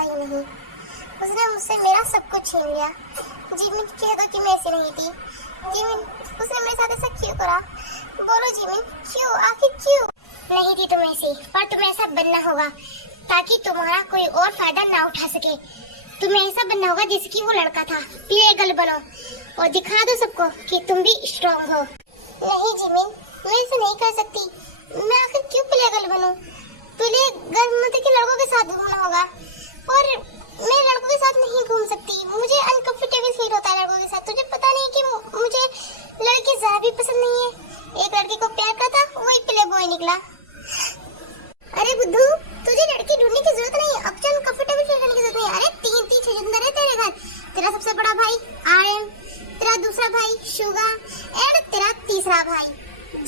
छोड़ा ही नहीं। उसने मुझसे मेरा सब कुछ छीन लिया। जिमिन कह दो कि मैं ऐसी नहीं थी। जिमिन, उसने मेरे साथ ऐसा क्यों करा? बोलो जिमिन, क्यों? आखिर क्यों? नहीं थी तुम ऐसी, पर तुम्हें ऐसा बनना होगा ताकि तुम्हारा कोई और फायदा ना उठा सके। तुम्हें ऐसा बनना होगा जैसे कि वो लड़का था। प्लेगर्ल बनो और दिखा दो सबको कि तुम भी स्ट्रांग हो। नहीं जिमिन, मैं ऐसा नहीं कर सकती। मैं आखिर क्यों प्लेगर्ल बनूं? प्लेगर्ल मतलब कि लड़कों के साथ घूमना होगा, और मैं लड़कों के साथ नहीं घूम सकती। मुझे अनकंफर्टेबल फील होता है लड़कों के साथ। तुझे पता नहीं कि मुझे लड़के जरा भी पसंद नहीं है। एक लड़के को प्यार का था, वही प्ले बॉय निकला। अरे बुद्धू, तुझे लड़की ढूंढने की जरूरत नहीं है। अब अनकंफर्टेबल फील करने की जरूरत नहीं है। अरे तीन छुछुंदर है तेरे घर। तेरा सबसे बड़ा भाई आर्यन, तेरा दूसरा भाई शुगा, और तेरा तीसरा भाई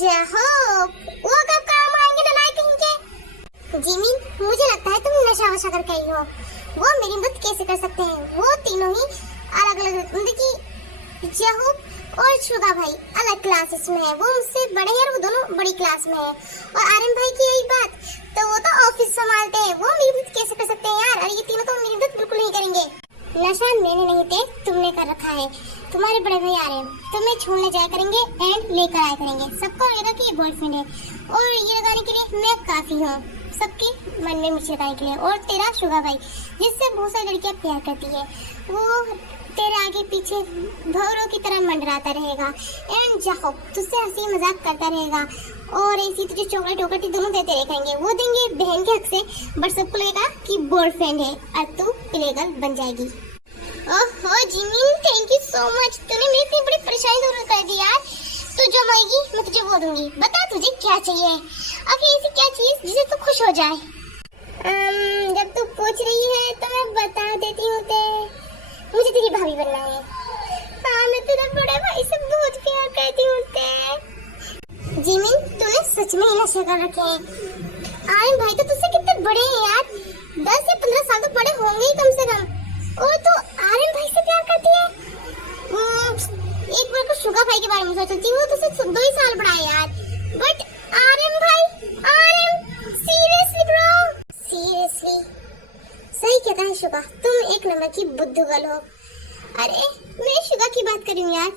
जहोब। वो कब काम आएंगे नालायक कहीं के? जिमिन, मुझे लगता है तुम नशा वशा करके आई हो। वो मेरी मदद कैसे कर सकते हैं? वो तीनों ही अलग अलग, मतलब कि जहूब और शुगा भाई अलग क्लासेस में है। वो मुझसे बड़े हैं और वो दोनों बड़ी क्लास में है। और आर्यन भाई की यही बात, तो वो तो ऑफिस संभालते हैं। वो मेरी मदद कैसे कर सकते हैं यार? और ये तीनों तो मेरी मदद बिल्कुल नहीं करेंगे। नशा मैंने नहीं थे, तुमने कर रखा है। तुम्हारे बड़े भाई आर्यन तुम्हें छोड़ने जाया करेंगे एंड लेकर आया करेंगे। सबको लगेगा कि ये बॉयफ्रेंड है, और ये लगाने के लिए मैं काफी हूँ सबके मन में मिर्च लगाने के लिए। और तेरा शुगा भाई, जिससे बहुत सारी लड़कियां प्यार करती है, वो तेरे आगे पीछे भौरों की तरह मंडराता रहेगा। एंड जाओ तुझसे हंसी मजाक करता रहेगा, और ऐसी तुझे चॉकलेट वोकलेट दोनों देते रहेंगे। वो देंगे बहन के हक से, बट सबको लगेगा कि बॉयफ्रेंड है और तू प्लेगर्ल बन जाएगी। ओहो Jimin, thank you so much. तूने मेरी इतनी बड़ी परेशानी दूर कर दी यार। तू जो मांगेगी मैं तुझे वो दूंगी। बता तुझे क्या चाहिए? आखिर ऐसी क्या चीज जिससे तू खुश हो जाए? जब तू पूछ रही है तो मैं बता देती हूँ। मुझे तेरी भाभी बनना है। हाँ, मैं तेरे बड़े भाई से बहुत प्यार करती हूँ। जिमिन, तूने सच में ही नशे कर रखे हैं। आर्यन भाई तो तुझसे कितने बड़े हैं यार, 10 या 15 साल तो बड़े होंगे ही कम से कम। और तू आर्यन भाई से प्यार करती है? एक बार को शुगा भाई के बारे में सोचती हूँ, तो तुझसे 2 ही साल बड़ा है यार। बट आर्यन भाई, आर्यन, सीरियसली ब्रो, सीरियसली सही कहता है शुगा, तुम एक नंबर की बुद्धू गर्ल हो। अरे मैं शुगा की बात कर रही हूँ यार,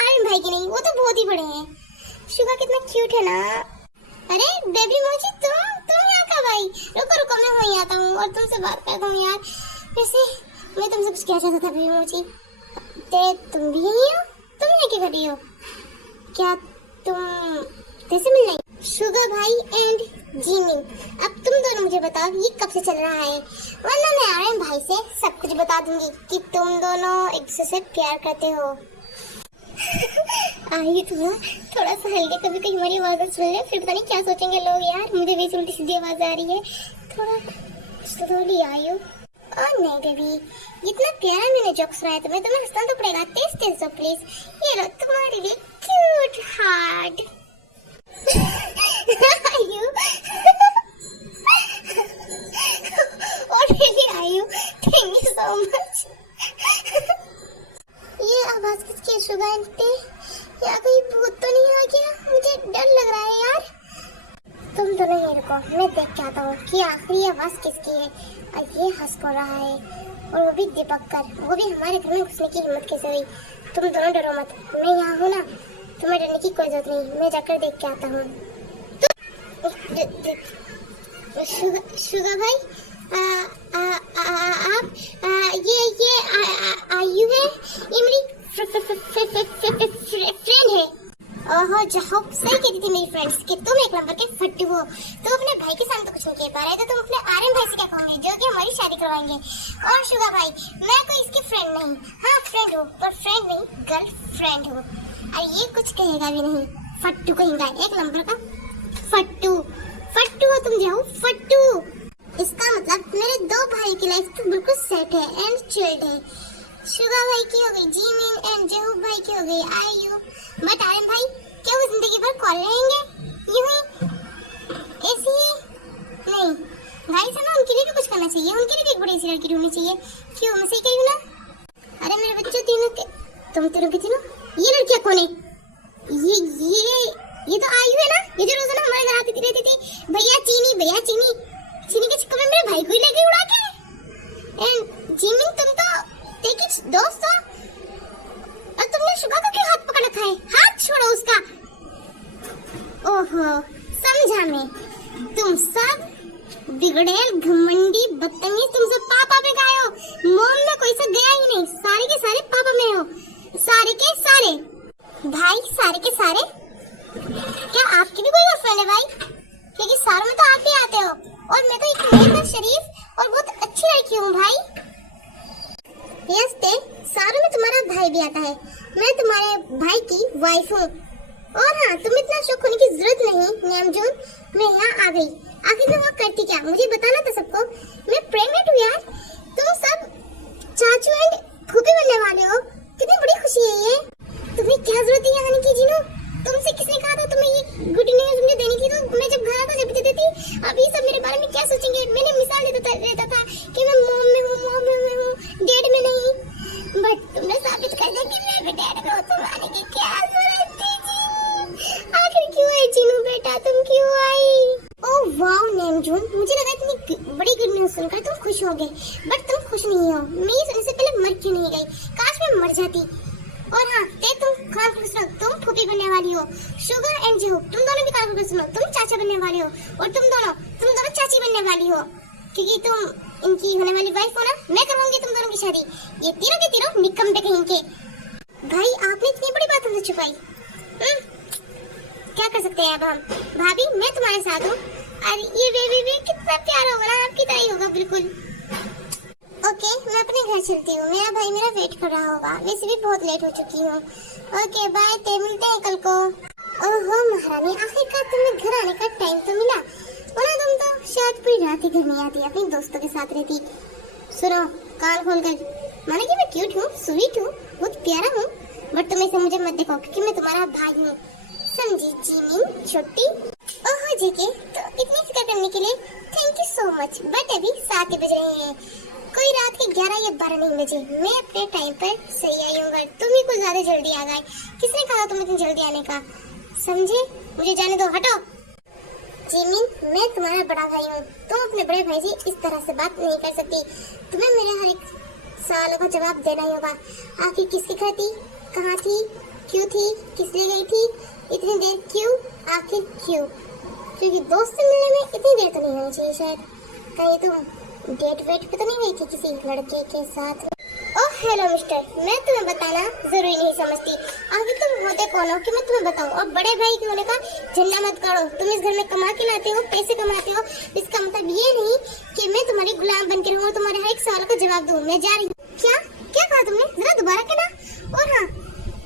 आर्यन भाई की नहीं। वो तो बहुत ही बड़े हैं। शुगा कितना क्यूट है ना। अरे बेबी मोची, तुम यहाँ कब आई? रुको रुको, मैं वहीं आता हूँ और तुमसे बात करता हूँ यार। वैसे मैं तुमसे कुछ कह चाहता था बेबी मोची। तुम भी यहीं हो? तुम यहाँ क्या कर रही हो? क्या तुम कैसे मिल रही? शुगा भाई एंड जिमिन, अब तुम दोनों मुझे बताओ ये कब से चल रहा है? वरना मैं आर्यन भाई से सब कुछ बता दूंगी कि तुम दोनों एक दूसरे से प्यार करते हो। आइए थोड़ा सा हल्के, कभी कभी हमारी आवाज़ सुन ले, फिर पता नहीं क्या सोचेंगे लोग यार। मुझे भी उल्टी सीधी आवाज़ आ रही है, थोड़ा स्लोली आइयो। और नहीं बेबी, इतना प्यारा मैंने जोक सुनाया तुम्हें, तुम्हें हंसना तो पड़ेगा। तेज सो प्लीज। ये लो तुम्हारे लिए क्यूट हार्ट। आयु ऑलरेडी आयु, थैंक यू सो मच। ये आवाज किसकी है शुगा आंटी? या कोई भूत तो नहीं आ गया? मुझे डर लग रहा है यार। तुम दोनों ये रुको, मैं देख के आता हूँ कि आखिरी आवाज किसकी है। और ये हंस पड़ रहा है, और वो भी दीपक कर। वो भी हमारे घर में घुसने की हिम्मत कैसे हुई? तुम दोनों डरो मत, मैं यहाँ हूँ ना, तुम्हें डरने की कोई जरूरत नहीं। मैं जाकर देख के आता हूँ। शुगा भाई, आप ये आयु है, ये मेरी फ्रेंड है। ओहो जाओ, सही कहती थी मेरी फ्रेंड्स कि तुम एक नंबर के फट्टू हो। तुम अपने भाई के सामने तो कुछ नहीं कह पा रहे, तो तुम अपने आर्यन भाई से क्या कहोगे जो कि हमारी शादी करवाएंगे? और शुगा भाई, मैं कोई इसकी फ्रेंड नहीं, हाँ फ्रेंड हो, पर फ्रेंड नहीं गर्लफ्रेंड हो। और ये कुछ कहेगा भी नहीं, फट्टू कहेगा, एक नंबर का फट्टू। फट्टू हो तुम जाओ, फट्टू। इसका मतलब मेरे 2 भाई की लाइफ तो बिल्कुल सेट है एंड चिल्ड है। शुगा भाई की हो गई जिमिन एंड जहूब भाई की हो गई आयु। बट आर्यन भाई क्या वो जिंदगी भर कॉल रहेंगे यूं ही ऐसे ही? नहीं भाई साहब, उनके लिए भी कुछ करना चाहिए। उनके लिए भी एक बड़ी सी लड़की ढूंढनी चाहिए। क्यों, मैं सही कह रही हूं ना? अरे मेरे बच्चों, तुम तीनों के तीनों, ये लड़कियां कौन है? ये तो आयु है ना, ये जो रोजाना हमारे घर आती रहती थी, भैया चीनी के चक्कर में मेरे भाई को ही ले गई उड़ा के। एंड जिमिन तुम तो तेरी दोस्त हो और तुमने शुगा को क्यों हाथ पकड़ रखा है? हाथ छोड़ो उसका। ओहो समझा मैं, तुम सब बिगड़ेल घमंडी बदतमीज, तुम सब पापा में गए हो। मोम में कोई सा गया ही नहीं, सारे के सारे पापा में हो, सारे के सारे भाई, सारे के सारे। क्या आपकी भी कोई गर्लफ्रेंड है भाई? क्योंकि सारों में तो आप ही आते हो और मैं तो एक नेक और शरीफ और बहुत अच्छी लड़की हूँ भाई। यस ते, सारों में तुम्हारा भाई भी आता है, मैं तुम्हारे भाई की वाइफ हूँ। और हाँ, तुम इतना शौक होने की जरूरत नहीं नामजून, मैं यहाँ आ गई। आखिर मैं वहाँ करती क्या, मुझे बताना था सबको। मैं प्रेग्नेंट हूँ यार। तुम सब चाचू एंड फूफी बनने वाले हो, कितनी बड़ी खुशी है ये। तुम्हें क्या जरूरत है यहाँ आने की जीनू? तुमसे किसने कहा था तुम्हें ये गुड न्यूज मुझे देने की? तो मैं जब घर आता जब देती थी, अब ये सब मेरे बारे में क्या सोचेंगे? मैंने मिसाल देता था कि मैं मॉम में हूँ, डैड में नहीं। बट तुमने साबित कर दिया कि मैं भी डैड में हूँ। तुम आने की क्या जरूरत थी जी? आखिर क्यों आई जीनू बेटा, तुम क्यों आई? ओह वाओ नामजून, मुझे लगा इतनी बड़ी गुड न्यूज सुनकर तुम खुश हो गए, बट तुम खुश नहीं हो। मैं ये सुनने से पहले मर क्यों नहीं गई? काश मैं मर जाती। और हाँ, तुम कान खोल सुनो, तुम फूफी बनने वाली हो। शुगर एंड जेहू, तुम दोनों भी कान खोल सुनो, तुम चाचा बनने वाले हो। और तुम दोनों चाची बनने वाली हो, क्योंकि तुम इनकी होने वाली वाइफ हो ना। मैं करवाऊंगी तुम दोनों की शादी। ये तीनों के तीनों निकम्मे कहीं के। भाई आपने इतनी बड़ी बात हमसे छुपाई। क्या कर सकते हैं अब हम? भाभी मैं तुम्हारे साथ हूँ। अरे ये बेबी भी कितना प्यारा होगा ना, आपकी तरह ही होगा बिल्कुल। ओके, मैं अपने घर चलती हूँ, मेरा भाई मेरा वेट कर रहा होगा। वैसे भी बहुत लेट हो चुकी हूँ। ओके बाय, ते मिलते हैं कल को। ओहो महारानी, आखिरकार तुम्हें घर आने का टाइम तो मिला, वरना तुम तो शायद पूरी रात ही घर नहीं आती, अपने दोस्तों के साथ रहती। सुनो कान खोल कर, माने कि मैं क्यूट हूँ, स्वीट हूँ, बहुत प्यारा हूँ, बट तुम ऐसे मुझे मत देखो क्योंकि मैं तुम्हारा भाई हूँ, समझी जिमिन छोटी? ओहो जेके, तो इतनी फिक्र करने के लिए thank you so much. But अभी 7 बज रहे हैं, कोई रात के 11 या 12 नहीं बजे। मैं अपने टाइम पर सही आई हूँ। तुम ही कुछ ज्यादा जल्दी आ गए। किसने कहा तुम इतनी जल्दी आने का? समझे? मुझे जाने दो, हटो। जिमिन, मैं तुम्हारा बड़ा भाई हूँ, तुम अपने बड़े भाई से इस तरह से बात नहीं कर सकती। तुम्हें मेरे हर एक सवालों का जवाब देना ही होगा। आखिर किसके घर थी, कहाँ थी, क्यों थी, किस लिए गई थी, इतनी देर क्यों, आखिर क्यों? क्योंकि दोस्त से मिलने में इतनी देर तो नहीं होनी चाहिए शायद। कहीं तुम डेट वेट पे तो नहीं गई थी किसी लड़के के साथ? ओह हेलो मिस्टर, मैं तुम्हें बताना जरूरी नहीं समझती। आखिर तुम होते कौन हो कि मैं तुम्हें बताऊं? और बड़े भाई के होने का झंडा मत गाड़ो। तुम इस घर में कमा के लाते हो, पैसे कमाते हो, इसका मतलब ये नहीं कि मैं तुम्हारी गुलाम बन के रहूं, तुम्हारे हर एक सवाल का जवाब दूं। मैं जा रही हूँ। क्या क्या कहा तुमने? जरा दोबारा कहना। और हाँ,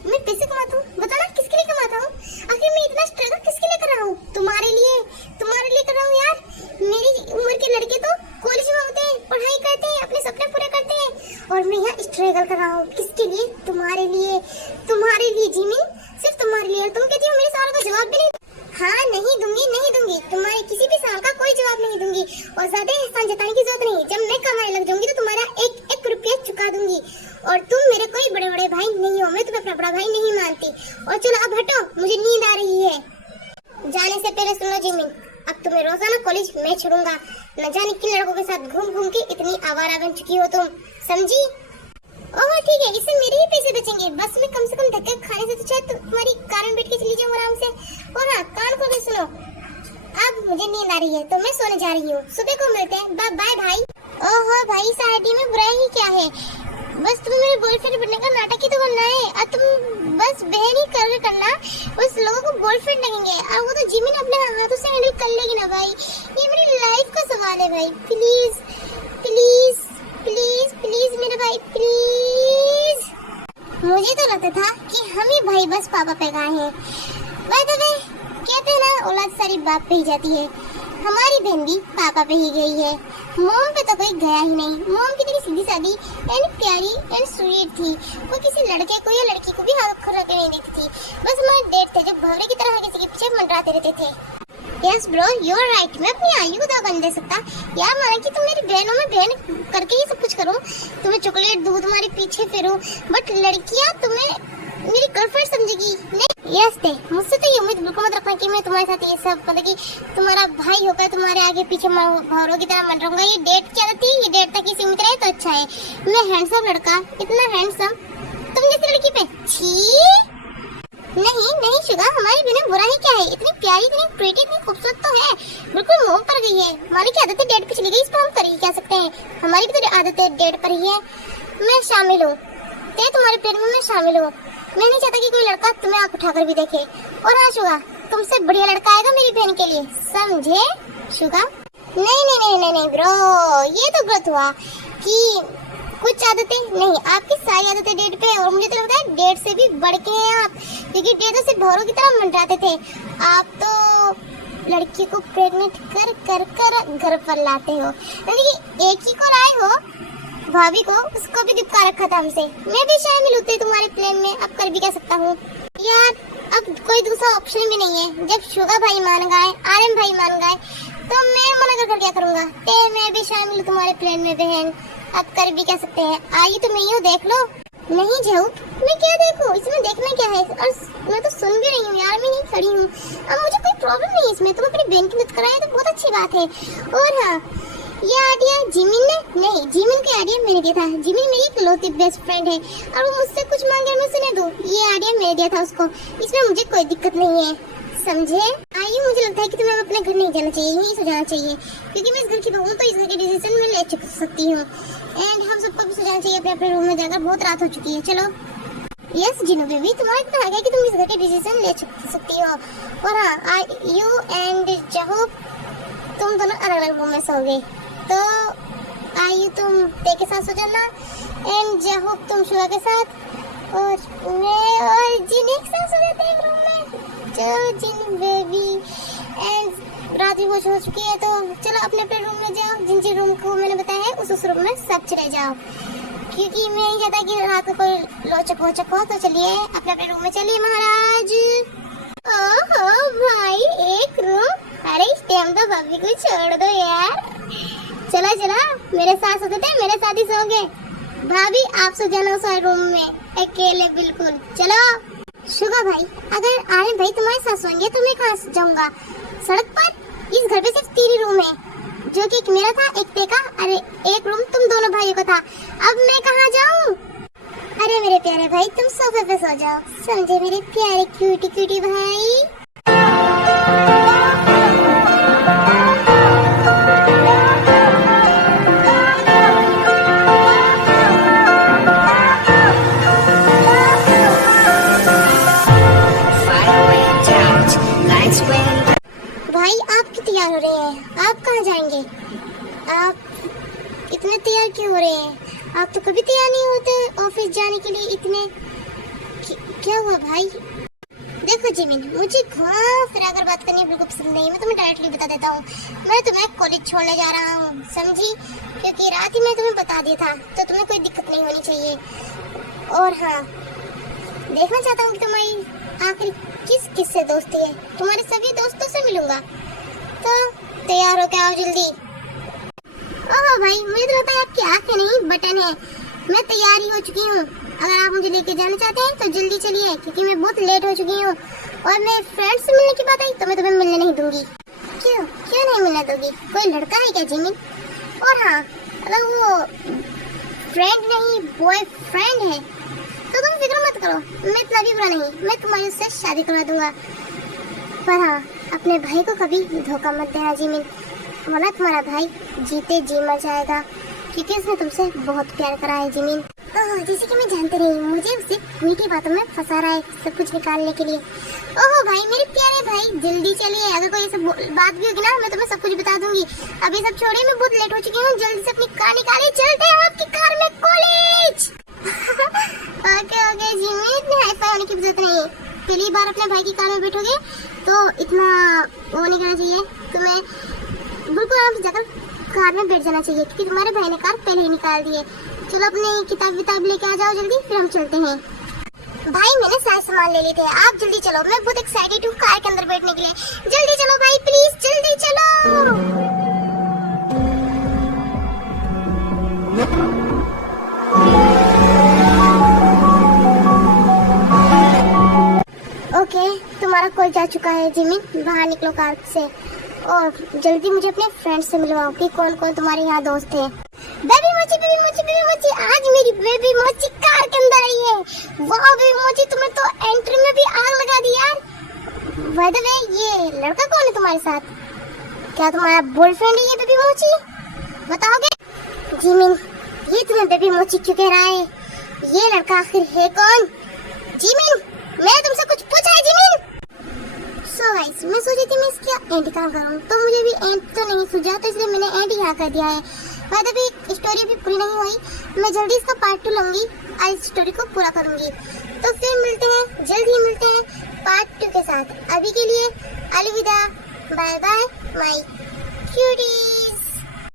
मैं पैसे कमाता हूँ, बताना किसके लिए कमाता हूँ? आखिर मैं इतना स्ट्रगल किसके लिए कर रहा हूँ? तुम्हारे लिए कर रहा हूँ यार। मेरी उम्र के लड़के तो कॉलेज में होते हैं, पढ़ाई करते हैं, अपने सपने पूरे करते हैं, और मैं यहाँ स्ट्रगल कर रहा हूँ। किसके लिए? तुम्हारे लिए जिमिन, सिर्फ तुम्हारे लिए। और तुम कहती हो मेरे सवाल का जवाब भी नहीं? हाँ नहीं दूंगी, तुम्हारे किसी भी सवाल का कोई जवाब नहीं दूंगी। और ज्यादा एहसान जताने की जरूरत नहीं। जब मैं कमाने लग जाऊंगी तो तुम्हारा एक रुपया चुका दूंगी। और तुम मेरे कोई बड़े भाई नहीं हो, मैं तुम्हें अपना बड़ा भाई नहीं मानती। और चलो अब हटो, मुझे नींद आ रही है। जाने से पहले सुनो जिमिन, अब तुम्हें रोजाना कॉलेज मैं छोड़ूंगा। न जाने किन लड़कों के साथ घूम के इतनी आवारा बन चुकी हो तुम, समझी? ओह ठीक है, इससे मेरे ही पैसे बचेंगे। बस में कम से कम धक्के खाने से तो शायद तुम्हारी कार में बैठ के चली जाऊँ आराम से। और हाँ, कान खोल के सुनो, अब मुझे नींद आ रही है तो मैं सोने जा रही हूँ। सुबह को मिलते हैं, बाय भाई। ओहो भाई, शादी में बुराई ही क्या है? बस तुम्हें मेरे बॉयफ्रेंड बनने का नाटक ही तो करना है। और तुम बस बहन ही करना, बस लोगों को बॉयफ्रेंड लगेंगे। और वो तो जिमिन अपने हाथों से हैंडल कर लेगी ना भाई। ये मेरी लाइफ का सवाल है भाई। प्लीज प्लीज प्लीज प्लीज मेरे भाई, प्लीज। मुझे तो लगता था कि हम ही भाई बस पापा पे गए हैं। बाय द वे, कहते हैं ना औलाद सारी बाप पे ही जाती है। हमारी बहन भी पापा पे ही गई है, मॉम पे तो कोई गया ही नहीं। मॉम कितनी सीधी सादी एंड प्यारी एंड स्वीट थी। वो किसी लड़के को या लड़की को भी हाथ खड़ा के नहीं देखती थी। बस हमारे डेट थे जो भवरे की तरह किसी के पीछे मंडराते रहते थे। Yes bro, you are right. मैं अपनी आयु को दावा नहीं दे सकता यार। माना कि तुम मेरी बहनों में बहन करके ही सब कुछ करूं, तुम्हें चॉकलेट दूं, तुम्हारे पीछे फिरूं, बट लड़कियां तुम्हें मेरी गर्लफ्रेंड समझेगी नहीं। यस दे, मुझसे तो ये उम्मीद बिल्कुल मत रखना कि मैं तुम्हारे साथ ये सब, मतलब कि तुम्हारा भाई होकर तुम्हारे आगे पीछे भौरों की तरह मंडराऊंगा। ये डेट क्या थी? ये डेट तक ही सीमित रहे। तो अच्छा है। मैं हैंडसम लड़का, इतना हैंडसम, तुम जैसी लड़की पे छी। नहीं नहीं शुगा, हमारी बिना बुरा ही क्या है, इतनी प्यारी, इतनी प्रीटी, इतनी खूबसूरत तो है, बिल्कुल मोह पर गई है। हमारी क्या आदत है, डेट पे चली गई, इसको हम कर ही क्या सकते हैं। हमारी भी तो आदत है डेट पर ही है। मैं शामिल हूँ, तुम्हारे प्लान में मैं शामिल हूँ। मैं नहीं चाहता कि कोई लड़का तुम्हें आंख उठाकर भी देखे। और हाँ शुगा, तुमसे बढ़िया लड़का आएगा मेरी बहन के लिए, समझे शुगा? नहीं नहीं नहीं नहीं नहीं ब्रो, ये तो गलत हुआ कि कुछ आदतें नहीं, आपकी सारी आदतें डेट पे है। और मुझे तो लगता है डेट से भी बढ़ के हैं आप, क्योंकि डेट तो सिर्फ भौरों की तरह मंडराते थे, आप तो लड़की को प्रेग्नेंट कर कर कर घर पर लाते हो। यानी एक ही को लाए हो, भाभी को, उसको भी चिपका रखा था हमसे। मैं भी शामिल होती तुम्हारे प्लान में, अब कर भी क्या सकता हूँ यार, अब कोई दूसरा ऑप्शन भी नहीं है। जब शुगा भाई मान गए, आर्यन भाई मान गए, तो मैं मना कर क्या करूँगा। मैं भी शामिल हूँ तुम्हारे प्लान में बहन, अब कर भी क्या सकते हैं। आइए तो मैं यूँ देख लो। नहीं जाऊँ, मैं क्या देखूँ, इसमें देखना क्या है। और मैं तो सुन भी रही हूँ यार, मैं यहीं खड़ी हूँ, अब मुझे कोई प्रॉब्लम नहीं है इसमें। तुम अपनी बहन की मदद कराए तो बहुत अच्छी बात है। और हाँ, ये आइडिया जिमिन ने नहीं, जिमिन का आइडिया मैंने दिया था। जिमिन मेरी इकलौती बेस्ट फ्रेंड है, और वो मुझसे कुछ मांगे मैं सुने दूं, ये आइडिया मैंने दिया था उसको। इसमें मुझे कोई दिक्कत नहीं है, समझे? आइए, मुझे लगता है कि तुम्हें अपने घर नहीं जाना चाहिए, यहीं सो जाना चाहिए, क्योंकि मैं इस घर की बहू हूं, तो इस घर के डिसीजन मैं ले सकती हूँ। एंड हम सबको भी सो जाना चाहिए अपने अपने रूम में जाकर, बहुत रात हो चुकी है। चलो। यस जिनू बेबी, तुम्हारा इतना आ गया कि तुम इस घर के डिसीजन ले सकती हो। और हाँ, यू एंड जहू तुम दोनों अलग अलग रूम में सोओगे, तो आयु तुम ते के साथ सो जाना, एंड जहू तुम शुगा के साथ, और मैं और जिन एक साथ सो जाते हैं रूम में। चलो जिन बेबी, एंड रात भी बहुत हो चुकी है, तो चलो अपने अपने रूम में जाओ। जिन जिन रूम को मैंने बताया है उस रूम में सब चले जाओ, क्योंकि मैं नहीं चाहता कि रात को कोई लोचक वोचक हो। तो चलिए अपने अपने रूम में, चलिए महाराज। ओहो भाई, एक रूम, अरे इस टाइम तो भाभी को छोड़ दो यार। चला चला, मेरे साथ सोते थे, मेरे साथ ही सोओगे। भाभी आप सो जाना उस रूम में अकेले, बिल्कुल। चलो शुगा भाई, अगर आर्यन भाई तुम्हारे साथ सोएंगे तो मैं कहाँ जाऊंगा? सड़क पर? इस घर पे सिर्फ 3 रूम है, जो कि एक मेरा था, एक तेका, अरे एक रूम तुम दोनों भाइयों का था। अब मैं कहाँ जाऊँ? अरे मेरे प्यारे भाई, तुम सोफे पे सो जाओ, समझे मेरे प्यारे क्यूटी क्यूटी भाई। भाई आप क्यों तैयार हो रहे हैं? आप कहाँ जाएंगे? आप इतने तैयार क्यों हो रहे हैं? आप तो कभी तैयार नहीं होते ऑफिस जाने के लिए इतने। क्या हुआ भाई? देखो जिमिन, मुझे घुमा फिरा कर बात करनी बिल्कुल पसंद नहीं। मैं तुम्हें डायरेक्टली बता देता हूँ, मैं तुम्हें कॉलेज छोड़ने जा रहा हूँ, समझी? क्योंकि रात ही मैं तुम्हें बता दिया था, तो तुम्हें कोई दिक्कत नहीं होनी चाहिए। और हाँ, देखना चाहता हूँ कि तुम्हारी आखिर किस से दोस्ती है। तुम्हारे सभी दोस्तों से मिलूंगा, तो तैयार हो के आओ जल्दी। ओह भाई, मुझे तो लगता है आपकी आंखें नहीं बटन है। मैं तैयार ही हो चुकी हूँ, अगर आप मुझे लेके जाना चाहते हैं तो जल्दी चलिए, क्योंकि मैं बहुत लेट हो चुकी हूँ। और मैं फ्रेंड से मिलने की बात आई तो मैं तुम्हें मिलने नहीं दूंगी। क्यों क्यों नहीं मिलने दोगी? कोई लड़का है क्या जिमिन? और हाँ, अगर वो फ्रेंड नहीं बॉयफ्रेंड है तो तुम फिक्र मत करो, मैं इतना भी बुरा नहीं, मैं तुम्हारी उससे शादी करवा दूंगा। पर हाँ, अपने भाई को कभी धोखा मत देना जिमिन, वरना तुम्हारा भाई जीते जी मर जाएगा, क्योंकि उसने तुमसे बहुत प्यार करा है जिमिन। जैसे कि मैं जानती रही, मुझे उसे मीठी बातों में फंसा रहा है सब कुछ निकालने के लिए। ओह भाई, मेरे प्यारे भाई, जल्दी चलिए, अगर कोई ऐसा बात भी होगी ना, मैं तुम्हें सब कुछ बता दूंगी। अभी सब छोड़िए, मैं बहुत लेट हो चुकी हूँ, जल्दी से अपनी कार निकालिए, चलते हैं आपकी कार में college. Okay Jimin, hi fi होने की जरूरत नहीं। पहली बार अपने भाई की कार में बैठोगे तो इतना वो नहीं करना चाहिए, तुम्हें बिल्कुल आराम से जाकर कार में बैठ जाना चाहिए, क्योंकि तुम्हारे भाई ने कार पहले ही निकाल दी है। चलो अपनी किताब लेके आ जाओ जल्दी, फिर हम चलते हैं। भाई मैंने सारे सामान ले लिए थे, आप जल्दी चलो, मैं बहुत एक्साइटेड हूँ कार के अंदर बैठने के लिए। जल्दी चलो भाई, प्लीज जल्दी चलो। ओके, तुम्हारा कॉल जा चुका है जिमिन, बाहर निकलो कार से और जल्दी मुझे अपने फ्रेंड से मिलवाओ कि कौन कौन तुम्हारे यहाँ दोस्त हैं। बेबी मोची, आज मेरी बेबी मोची कार के अंदर आई है। वाह बेबी मोची, तुमने तो एंट्री में भी आग लगा दी यार। बाय द वे, ये लड़का कौन है तुम्हारे साथ? क्या तुम्हारा बॉयफ्रेंड है ये बेबी मोची? बताओगे? जिमिन, ये तुम्हें बेबी मोची क्यों कह रहा है? ये लड़का आखिर है कौन? जिमिन, मैं तुमसे कुछ पूछा है जिमिन? सो गाइस, मैं सोची थी मैं इसका एंड कहाँ करूँ, तो मुझे भी एंड तो नहीं सूझा, तो इसलिए मैंने एंड यहाँ कर दिया है। बाय द वे, स्टोरी अभी पूरी नहीं हुई, मैं जल्दी इसका पार्ट 2 लूंगी और इस स्टोरी को पूरा करूंगी। तो फिर मिलते हैं, जल्द ही मिलते हैं पार्ट 2 के साथ। अभी के लिए अलविदा, बाय बाय माय क्यूटी।